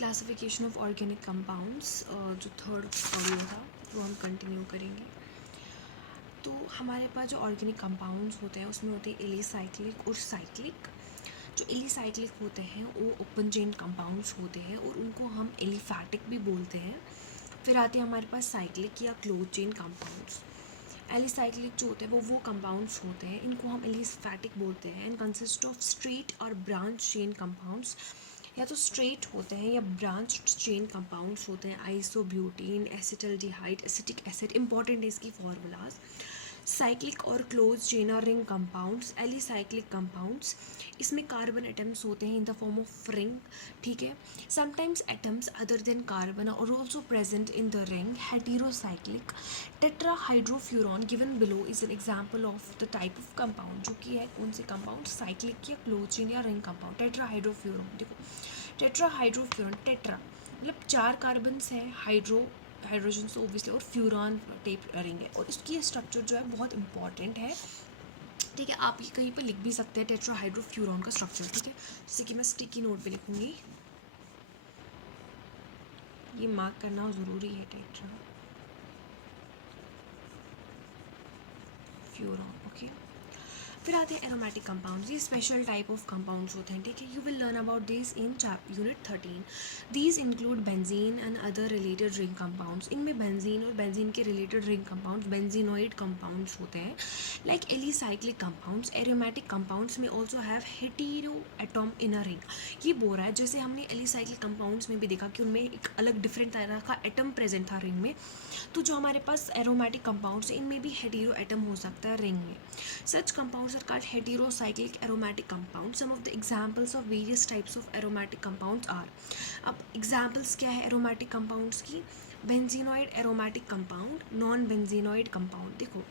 Classification of organic compounds जो third audio था वो हम कंटिन्यू करेंगे। तो हमारे पास जो ऑर्गेनिक कंपाउंड्स होते हैं उसमें होते हैं एलिसाइक्लिक और साइक्लिक। जो एलिसाइक्लिक होते हैं वो ओपन चेन कंपाउंड्स होते हैं और उनको हम एलिफैटिक भी बोलते हैं। फिर आते हैं हमारे पास साइक्लिक या क्लोज चेन कंपाउंड्स। एलिसाइक्लिक जो होते हैं वो कंपाउंड्स होते हैं, इनको हम एलिफैटिक बोलते हैं एंड कंसिस्ट ऑफ स्ट्रेट और ब्रांच चेन कंपाउंड्स। या तो स्ट्रेट होते हैं या ब्रांच चेन कंपाउंड्स होते हैं। Isobutene, acetaldehyde, acetic acid, important है इसकी फॉर्मूलाज। साइक्लिक और क्लोज चेन और रिंग कंपाउंड्स। एलिसाइक्लिक कंपाउंड्स, इसमें कार्बन एटम्स होते हैं in the form of ring, ठीक है। Sometimes atoms other than carbon are also present in the ring. Heterocyclic, tetrahydrofuran given below is an example of the type of compound, जो कि है कौन से कंपाउंड, साइक्लिक या क्लोज चेन या ring compound. Tetrahydrofuran, देखो टेट्राहाइड्रोफ्यूरॉन, टेट्रा मतलब 4 carbons हैं, हाइड्रोजन से ओब्वियसली, और फ्यूरॉन टेप रिंग है, और इसकी स्ट्रक्चर जो है बहुत इंपॉर्टेंट है, ठीक है। आप ये कहीं पर लिख भी सकते हैं टेट्राहाइड्रोफ्यूरॉन का स्ट्रक्चर, ठीक है। जैसे कि मैं स्टिकी नोट पे लिखूंगी, ये मार्क करना ज़रूरी है, टेट्राफ्यूरॉन, ओके। फिर आते हैं एरोमेटिक कंपाउंड्स। ये स्पेशल टाइप ऑफ कंपाउंड्स होते हैं, ठीक है। You will learn about this in unit 13। These include benzene and other related ring compounds. इनमें बेंजीन और बेंजीन के related ring compounds benzenoid compounds होते हैं। Like alicyclic compounds, aromatic compounds में also have hetero atom in a ring. ये बोल रहा है जैसे हमने एलिसाइक्लिक कंपाउंड्स में भी देखा कि उनमें एक अलग डिफरेंट तरह का एटम प्रेजेंट था रिंग में, तो जो हमारे पास एरोमेटिक कंपाउंड्स इनमें भी हेटेरो एटम हो सकता है रिंग में। Such compounds are called heterocyclic aromatic compounds. Some of the examples of various types of aromatic compounds are, अब examples क्या है aromatic compounds की, benzenoid aromatic compound, non benzenoid compound। देखो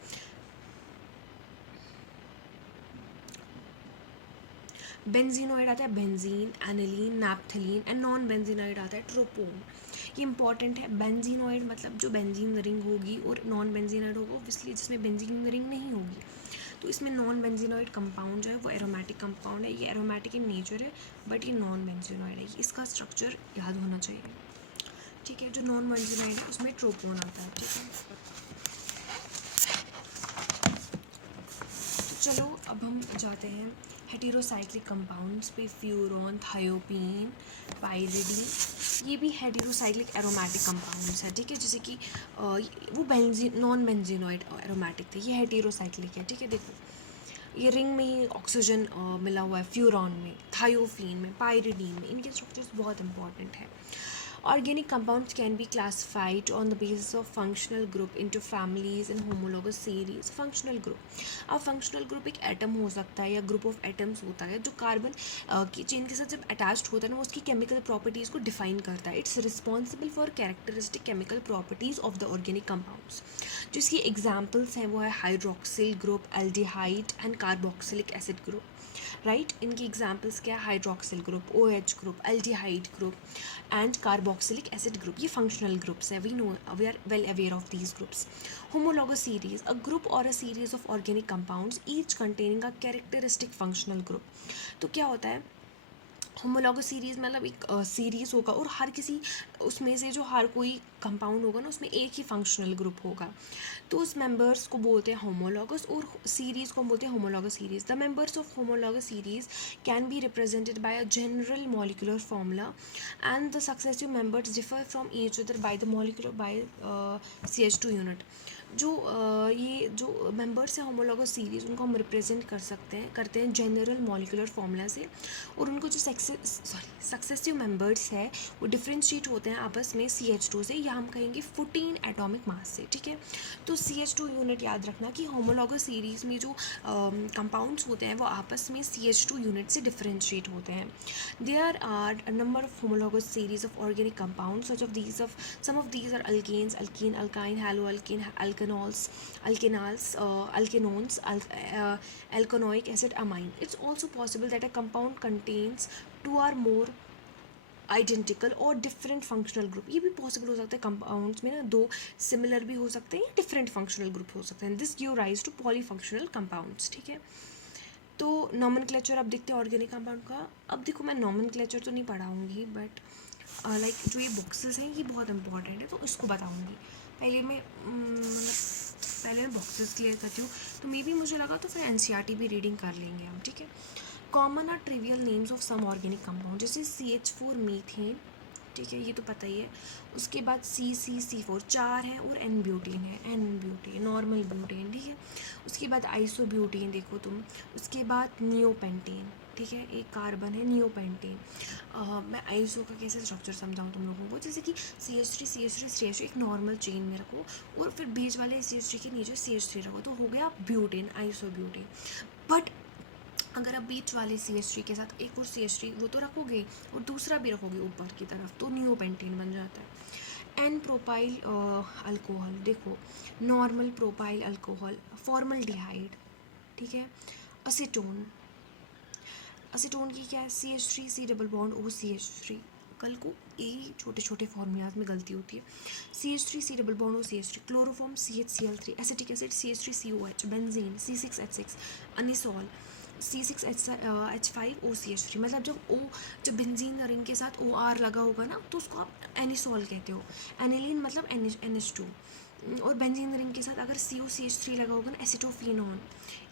बेंजीनोइड आता है benzene, aniline, naphthalene, and non benzenoid आता है ट्रोपोन। ये इंपॉर्टेंट है। बेंजीनोइड मतलब जो बेंजीन रिंग होगी, और नॉन बेंजीनोइड होगा ऑब्वियसली जिसमें बेंजीन रिंग नहीं होगी। तो इसमें नॉन बेंजीनोइड कंपाउंड जो है वो एरोमेटिक कंपाउंड है। ये एरोमेटिक इन नेचर है बट ये नॉन बेंजीनोइड है। इसका स्ट्रक्चर याद होना चाहिए, ठीक है। जो नॉन बेंजीनोइड है उसमें ट्रोपोन आता है, ठीक है। तो चलो अब हम जाते हैं हेटेरोसाइक्लिक कंपाउंड्स पे। फ्यूरॉन, थायोपीन, पाइरिडीन, ये भी हेटेरोसाइक्लिक एरोमेटिक कंपाउंड्स है, ठीक है। जैसे कि वो नॉन बेंजीनोइड एरोमेटिक थे, ये हेटेरोसाइक्लिक है, ठीक है। देखो ये रिंग में ही ऑक्सीजन मिला हुआ है, फ्यूरॉन में, थायोफीन में, पाइरिडीन में, इनके स्ट्रक्चर्स बहुत इंपॉर्टेंट है। Organic compounds can be classified on the basis of functional group into families and homologous series. Functional group, अब functional group एक एटम हो सकता है या ग्रुप ऑफ एटम्स होता है जो कार्बन की चेन के साथ जब अटैच्ड होता है ना, वो उसकी केमिकल प्रॉपर्टीज़ को डिफाइन करता है। It's responsible for characteristic chemical properties of the organic compounds. जो इसकी एग्जाम्पल्स हैं वो है hydroxyl group, aldehyde and carboxylic acid group, right. इनकी एग्जाम्पल्स क्या है, hydroxyl group, OH group, aldehyde group and carboxylic acid group. ये फंक्शनल ग्रुप्स है, we are well aware of these groups. Homologous series, a group और a series of organic compounds each containing a characteristic functional group. तो क्या होता है, homologous series मतलब एक series होगा और हर किसी उसमें से जो हर कोई कंपाउंड होगा ना उसमें एक ही फंक्शनल ग्रुप होगा, तो उस मेंबर्स को बोलते हैं होमोलॉगस, और सीरीज़ को बोलते हैं homologous series. The members of homologous series can be represented by a general molecular formula and the successive members differ from each other by the molecular by CH2 unit. जो ये जो members हैं homologous series उनको हम represent करते हैं general molecular formula से, और उनको जो सक्सेसिव मेंबर्स है वो डिफ्रेंशिएट होते हैं आपस में CH2 से, या हम कहेंगे 14 एटॉमिक मास से, ठीक है। तो CH2 यूनिट याद रखना कि होमोलॉगस सीरीज़ में जो कंपाउंड्स होते हैं वो आपस में CH2 यूनिट से डिफ्रेंशिएट होते हैं। There are a number of homologous series of organic compounds, some of these are alkanes, alkene, alkyne, halo alkene, alkanols, alkenones, alkanoic acid, amine. It's also possible that a compound contains 2 or more identical और different functional group. ये भी possible हो सकता है compounds में ना, 2 similar भी हो सकते हैं या डिफरेंट फंक्शनल ग्रुप हो सकते हैं। This give rise to polyfunctional compounds, ठीक है। तो नॉमेनक्लेचर अब देखते हैं ऑर्गेनिक कंपाउंड का। अब देखो मैं नॉमेनक्लेचर तो नहीं पढ़ाऊँगी बट लाइक जो ये बॉक्सेस हैं ये बहुत इंपॉर्टेंट है, तो इसको बताऊँगी। पहले मैं पहले मैं बॉक्सेस क्लियर करती हूँ, तो मे बी मुझे लगा तो फिर एनसीईआरटी भी रीडिंग कर लेंगे हम, ठीक है। कॉमन और trivial names of some organic compound, जैसे CH4 मीथेन, ठीक है, ये तो पता ही है। उसके बाद C4 चार है, और N ब्यूटेन है, N ब्यूटेन नॉर्मल ब्यूटेन, ठीक है। उसके बाद आइसोब्यूटेन देखो तुम। उसके बाद नियोपेंटेन, ठीक है, एक कार्बन है नियोपेंटेन। मैं आइसो का कैसे स्ट्रक्चर समझाऊँ तुम लोगों को, जैसे कि CH3 एक नॉर्मल चेन में रखो, और फिर बीच वाले CH3 के नीचे CH3 रखो, तो हो गया ब्यूटेन, आइसोब्यूटेन। बट अगर आप बीच वाले CH3 के साथ एक और CH3 वो तो रखोगे, और दूसरा भी रखोगे ऊपर की तरफ, तो नियोपेंटेन बन जाता है। एन प्रोपाइल अल्कोहल, देखो नॉर्मल प्रोपाइल अल्कोहल, फॉर्मल्डिहाइड, ठीक है। असीटोन, असीटोन की क्या है, CH3 C double bond OCH3। कल को ए छोटे छोटे फॉर्मूलाज में गलती होती है। CH3 C double bond OCH3, chloroform CHCl3, acetic acid CH3COH, benzene C6H6, अनिसोल C6H5OCH3। मतलब जब बेंजीन रिंग के साथ OR लगा होगा ना, तो उसको आप एनिसोल कहते हो। एनिलीन मतलब NH2, और बेंजीन रिंग के साथ अगर COCH3 लगा होगा ना, acetophenone.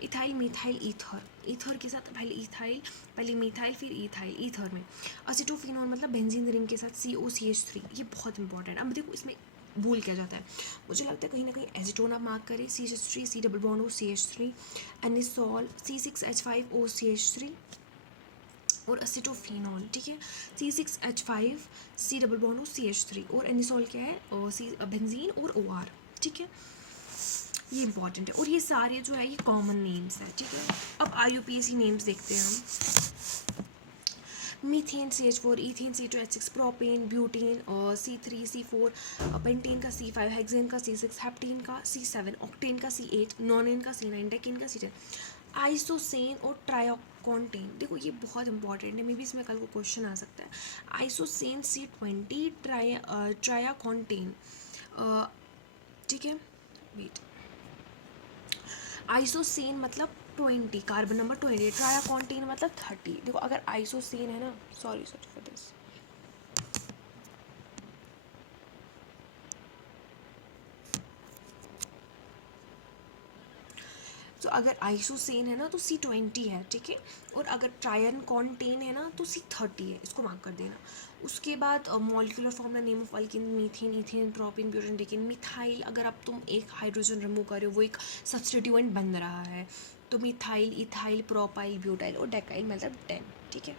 Ethyl methyl ether, ether के साथ पहले इथाइल, पहले मिथाइल, फिर इथाइल, ईथर में असिटोफिनॉन मतलब बेंजीन रिंग के साथ COCH3। ये बहुत इंपॉर्टेंट है। अब देखो इसमें भूल क्या जाता है, मुझे लगता है कहीं ना कहीं एसीटोन आप मार्क करें, CH3 C double bond OCH3, anisole C6H5OCH3, और असिटोफिनॉल, ठीक है, C6H5 C double bond OCH3, और एनिसोल क्या है, सी बेंजीन और OR, ठीक है। ये इंपॉर्टेंट है, और ये सारे जो है ये कॉमन नेम्स हैं, ठीक है। अब IUPAC नेम्स देखते हैं हम। Methane CH4, ethane C2H6, propane, butane C3C4, pentane का C5, हेक्सेन का C6, हेप्टेन का C7, ऑक्टेन का C8, नॉनेन का C9, डेकेन का C10। आइसोसेन और ट्रायोकॉन्टेन, देखो ये बहुत इंपॉर्टेंट है, मे बी इसमें कल को क्वेश्चन आ सकता है। आइसोसेन C20, ट्रायाकॉन्टेन, ठीक है। वेट, आइसोसेन मतलब 20, कार्बन नंबर 20, ट्रायाकॉन्टेन मतलब 30। देखो अगर आइसोसेन है ना, सॉरी फॉर दिस, तो अगर आइसोसेन है ना तो C20 है, ठीक है। और अगर ट्रायनकॉन्टेन है ना तो C30 है, इसको मार्क कर देना। उसके बाद molecular formula, name of alkene, methane, ethane, propane, butane, decane. Methyl, अगर अब तुम एक हाइड्रोजन रिमूव कर रहे हो, वो एक सब्स्टिट्यूएंट बन रहा है, तो मिथाइल, इथाइल, प्रोपाइल, ब्यूटाइल, और डेकाइल मतलब 10, ठीक है।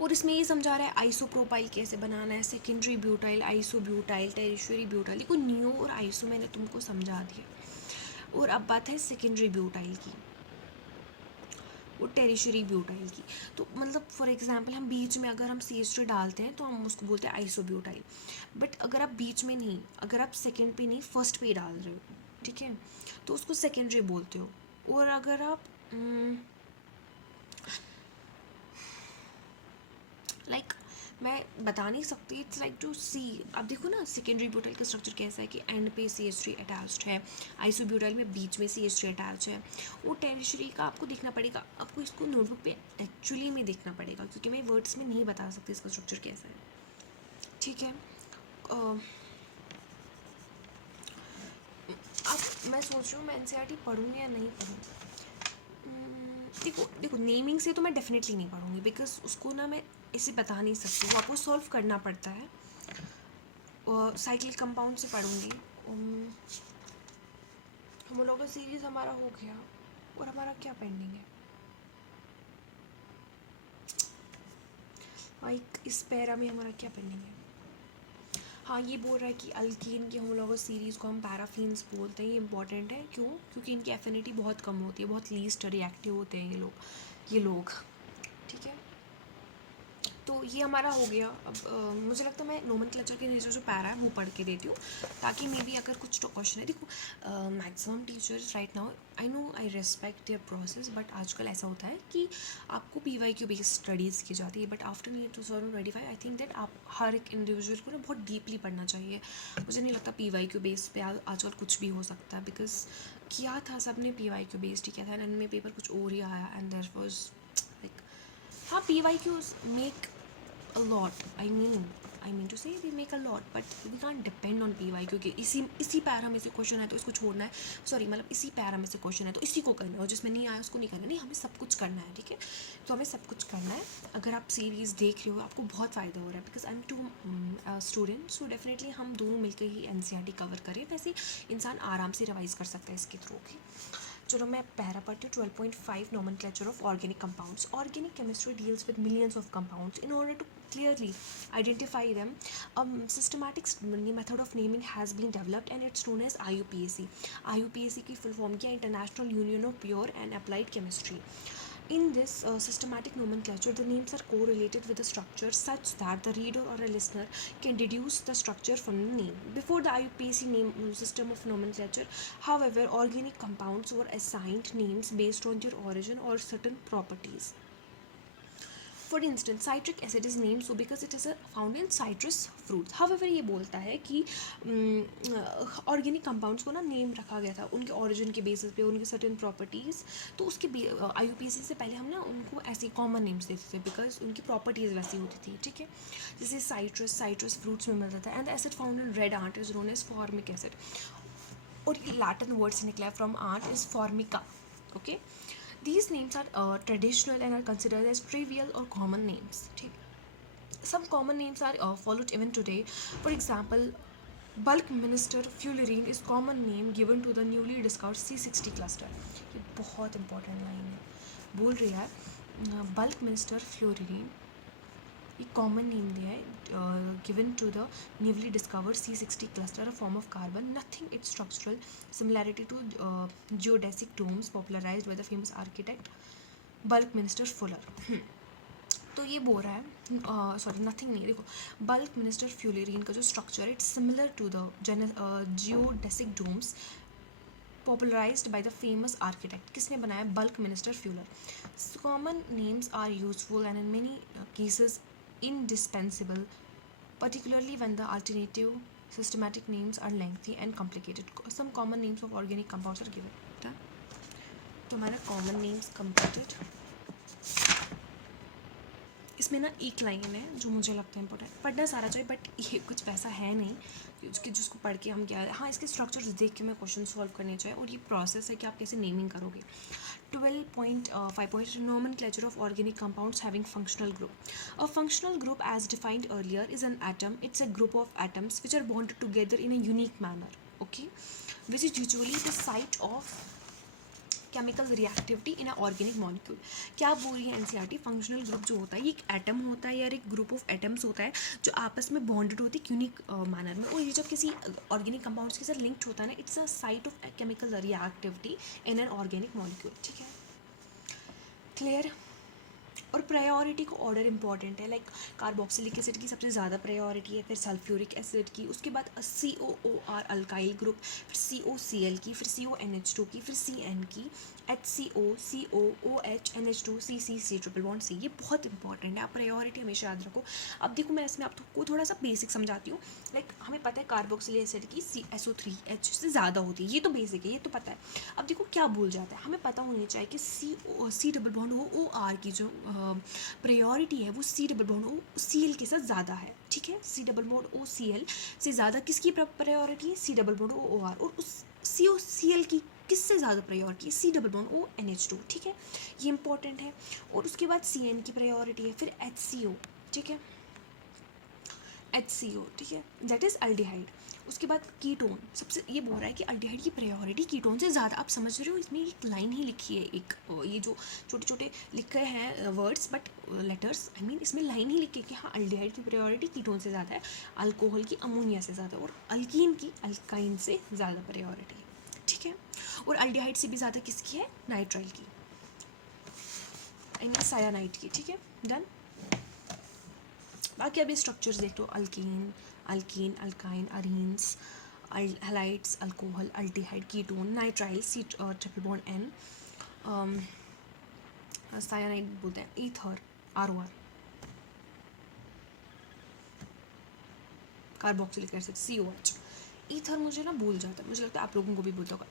और इसमें ये समझा रहा है आइसोप्रोपाइल कैसे बनाना है, secondary butyl, isobutyl, tertiary butyl. देखो नियो और आइसो मैंने तुमको समझा दिया। और अब बात है सेकेंडरी ब्यूटाइल की और टेरिशरी ब्यूटाइल की। तो मतलब फॉर एग्जांपल हम बीच में अगर हम CH3 डालते हैं तो हम उसको बोलते हैं आइसोब्यूटाइल। बट अगर आप बीच में नहीं, अगर आप सेकेंड पे नहीं फर्स्ट पे डाल रहे हो, ठीक है, तो उसको सेकेंडरी बोलते हो। और अगर आप लाइक मैं बता नहीं सकती, इट्स लाइक टू सी। अब देखो ना सेकेंडरी ब्यूटाइल का स्ट्रक्चर कैसा है कि एंड पे CH3 अटैच्ड है, आइसोब्यूटाइल में बीच में CH3 अटैच है। और टेरिशरी का आपको देखना पड़ेगा, आपको इसको नोटबुक पे एक्चुअली में देखना पड़ेगा, क्योंकि मैं वर्ड्स में नहीं बता सकती इसका स्ट्रक्चर कैसा है, ठीक है। अब मैं सोच रही हूँ मैं NCERT पढ़ूँ या नहीं पढ़ूँ। देखो देखो नेमिंग से तो मैं डेफिनेटली नहीं पढ़ूँगी, बिकॉज उसको ना मैं इसे बता नहीं सकती, वो आपको सॉल्व करना पड़ता है। और साइक्लिक कंपाउंड से पढ़ूँगी। होमोलॉगस सीरीज हमारा हो गया, और हमारा क्या पेंडिंग है, लाइक इस पैरा में हमारा क्या पेंडिंग है। हाँ, ये बोल रहा है कि अल्कीन की होमोलॉगस सीरीज़ को हम पैराफिन्स बोलते हैं। ये इंपॉर्टेंट है, क्यों? क्योंकि इनकी एफिनिटी बहुत कम होती है, बहुत लीस्ट रिएक्टिव होते हैं ये लोग, ठीक है। तो ये हमारा हो गया। अब मुझे लगता है मैं नोमेनक्लेचर के नीचे जो पैरा है वो पढ़ के देती हूँ, ताकि मे बी अगर कुछ तो क्वेश्चन है। देखो maximum teachers right now, I know I respect their process, but आजकल ऐसा होता है कि आपको PYQ बेस्ड स्टडीज़ की जाती है, but after NEET 2025 I think that आप हर एक इंडिविजुअल को ना बहुत डीपली पढ़ना चाहिए। मुझे नहीं लगता PYQ बेस्ड पे आजकल कुछ भी हो सकता है, बिकॉज किया था सबने PYQ बेस्ड ही किया था, एंड में पेपर कुछ और ही आया, एंड देयर वाज लाइक, हाँ PYQs make a lot. I mean to say they make a lot, but we can't depend on PY, क्योंकि इसी पैरा में से क्वेश्चन है तो इसको छोड़ना है, सॉरी मतलब इसी पैरा में से क्वेश्चन है तो इसी को करना है, और जिसमें नहीं आया उसको नहीं करना, नहीं हमें सब कुछ करना है, ठीक है। तो हमें सब कुछ करना है। अगर आप सीरीज़ देख रहे हो आपको बहुत फ़ायदा हो रहा है, because I am too student, so definitely हम दोनों मिलकर ही NCERT कवर करें, वैसे इंसान आराम से रिवाइज कर सकता है इसके थ्रू की। चलो मैं पैरा पढ़ती हूँ। 12.5 nomenclature of organic compounds. Organic chemistry deals with millions of compounds. In order to clearly identify them, a systematic method of naming has been developed and it's known as IUPAC. IUPAC की full form क्या, International Union of Pure and Applied Chemistry. In this systematic nomenclature, the names are correlated with the structure such that the reader or a listener can deduce the structure from the name. Before the IUPAC name system of nomenclature, however, organic compounds were assigned names based on their origin or certain properties. For instance, citric acid is named so because it is found in citrus fruits. However, ये बोलता है कि organic compounds को ना name रखा गया था उनके ओरिजिन के बेसिस पे, उनके सर्टेन प्रॉपर्टीज़, तो उसके IUPAC से पहले हम ना उनको ऐसे कॉमन नेम्स देते थे बिकॉज उनकी प्रॉपर्टीज़ वैसी होती थी, ठीक है। जैसे साइट्रस फ्रूट्स में मिलता था, and the acid found in red ant is known as formic acid, और ये लैटिन वर्ड से निकला है from ant is formica, okay. These names are traditional and are considered as trivial or common names. Some common names are followed even today. For example, bulk minister fullerene is common name given to the newly discovered C60 cluster. ये बहुत important line है, बोल रही है bulk minister fullerene एक common name दिया है given to the newly discovered C60 cluster, a form of carbon, nothing its structural similarity to geodesic domes popularized by the famous architect Buckminster Fuller. तो ये बोल रहा है सॉरी नथिंग नहीं, देखो बल्कमिंस्टर फ्यूलेरिन का जो स्ट्रक्चर है it's similar to the geodesic domes popularized by the famous architect. किसने बनाया? बल्कमिंस्टर फ्यूलर. Common names are useful and in many cases indispensable, particularly when the alternative systematic names are lengthy and complicated. Some common names of organic compounds are given. Done? तो हमारा common names completed. इसमें ना एक line है जो मुझे लगता है इंपॉर्टेंट, पढ़ना सारा चाहिए बट ये कुछ वैसा है नहीं कि जिसको पढ़ के हम क्या, हाँ इसके स्ट्रक्चर्स देख के मैं क्वेश्चन सॉल्व करने चाहिए, और ये प्रोसेस है कि आप कैसे नेमिंग करोगे। 12.5 nomenclature of organic compounds having functional group. A functional group as defined earlier is an atom. It's a group of atoms which are bonded together in a unique manner, okay, which is usually the site of chemical reactivity in a organic molecule. क्या बोल रही है NCERT? Functional group जो होता है ये एक atom होता है या एक ग्रुप ऑफ एटम्स होता है जो आपस में बॉन्डेड होती है यूनिक मैनर में, और ये जब किसी ऑर्गेनिक कंपाउंड्स के साथ लिंक्ड होता है ना, it's a site of chemical reactivity in an organic molecule, ठीक है, क्लियर। और प्रायोरिटी को ऑर्डर इंपॉर्टेंट है, लाइक कार्बोक्सिलिक एसिड की सबसे ज़्यादा प्रायोरिटी है, फिर सल्फ्यूरिक एसिड की, उसके बाद COOR अल्काइल ग्रुप, फिर COCl की, फिर CONH2 की, फिर CN की, HCO COOH NH2 CC triple bond C। ये बहुत इंपॉर्टेंट है, आप प्रायोरिटी हमेशा याद रखो। अब देखो मैं इसमें आपको थोड़ा सा बेसिक समझाती हूँ, लाइक हमें पता है कार्बोक्सिलिक एसिड की SO3H से ज़्यादा होती है, ये तो बेसिक है, ये तो पता है। अब देखो क्या भूल जाता है, हमें पता होनी चाहिए कि C डबल बॉन्ड OR की जो प्रायोरिटी है वो C डबल बॉन्ड OCl के साथ ज़्यादा है, ठीक है। C डबल बॉन्ड OCl से ज़्यादा किसकी प्रायोरिटी है? C डबल बॉन्ड OR, और उस COCl की किससे ज़्यादा priority? C double bond ONH2, ठीक है, ये इंपॉर्टेंट है। और उसके बाद CN की प्रायोरिटी है, फिर HCO, ठीक है, HCO, ठीक है, दैट इज़ अल्डिहाइड। उसके बाद कीटोन, सबसे ये बोल रहा है कि अल्डिहाइड की प्रायोरिटी कीटोन से ज़्यादा। आप समझ रहे हो, इसमें एक लाइन ही लिखी है, एक ये जो छोटे छोटे लिखे हैं words but letters, I mean इसमें लाइन ही लिखी है कि हाँ अल्डिहाइड की प्रायोरिटी कीटोन से ज़्यादा है, अल्कोहल की अमोनिया से ज़्यादा, और अल्कीन की अल्काइन से ज़्यादा प्रायोरिटी, ठीक है। और अल्डिहाइड से भी ज़्यादा किसकी है? नाइट्राइल की, आई मीन सायानाइड की, ठीक है, डन। बाकी अभी स्ट्रक्चर्स देख लो, alkene, alkene, alkyne, arenes, halides, alcohol, aldehyde, ketone, nitrile, C triple bond N, cyanide बोलते हैं, ether, ROR, carboxylic acid COH। Ether मुझे भूल जाता है, मुझे लगता है आप लोगों को भी भूलता होगा,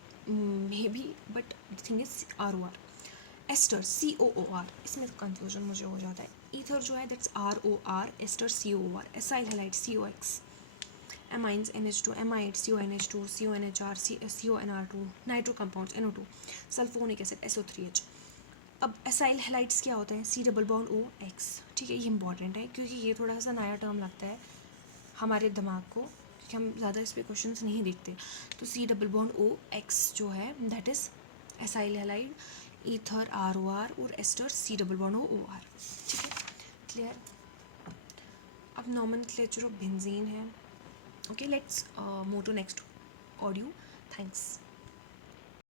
maybe, but the thing is ROR। Ester COOR, इसमें कंफ्यूजन मुझे हो जाता है. ईथर जो है that's ROR, ester COR, acyl halide COX, amines NH2, amide CONH2, CONHR, CONR2, nitro compounds NO2, sulphonic acid SO3H. अब एसाइल हैलाइड्स क्या होते हैं? C double bond OX. ठीक है, ये इंपॉर्टेंट है क्योंकि ये थोड़ा सा नया टर्म लगता है हमारे दिमाग को, क्योंकि हम ज़्यादा इस पर क्वेश्चन नहीं देखते. तो C डबल बॉन्ड OX जो है that is acyl halide, ether ROR और ester C double bond OR. ठीक है, क्लियर. अब नॉमेनक्लेचर ऑफ बेंजीन है. Okay, let's move to next audio. Thanks.